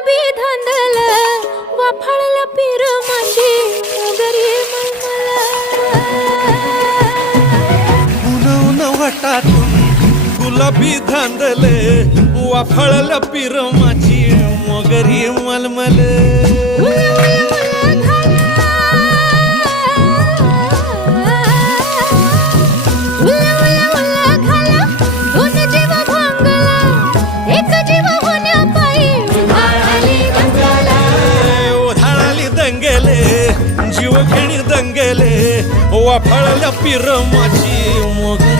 गुलाबी धांदल वाफाळला पीर माशी घरी गुलवून वटातून गुलाबी धांदल वाफाळला पीर म्हणजे माझी मगरी मलमले. गेले जीव घेणी दंगेले वाफळल्या पिरमाची मोगरी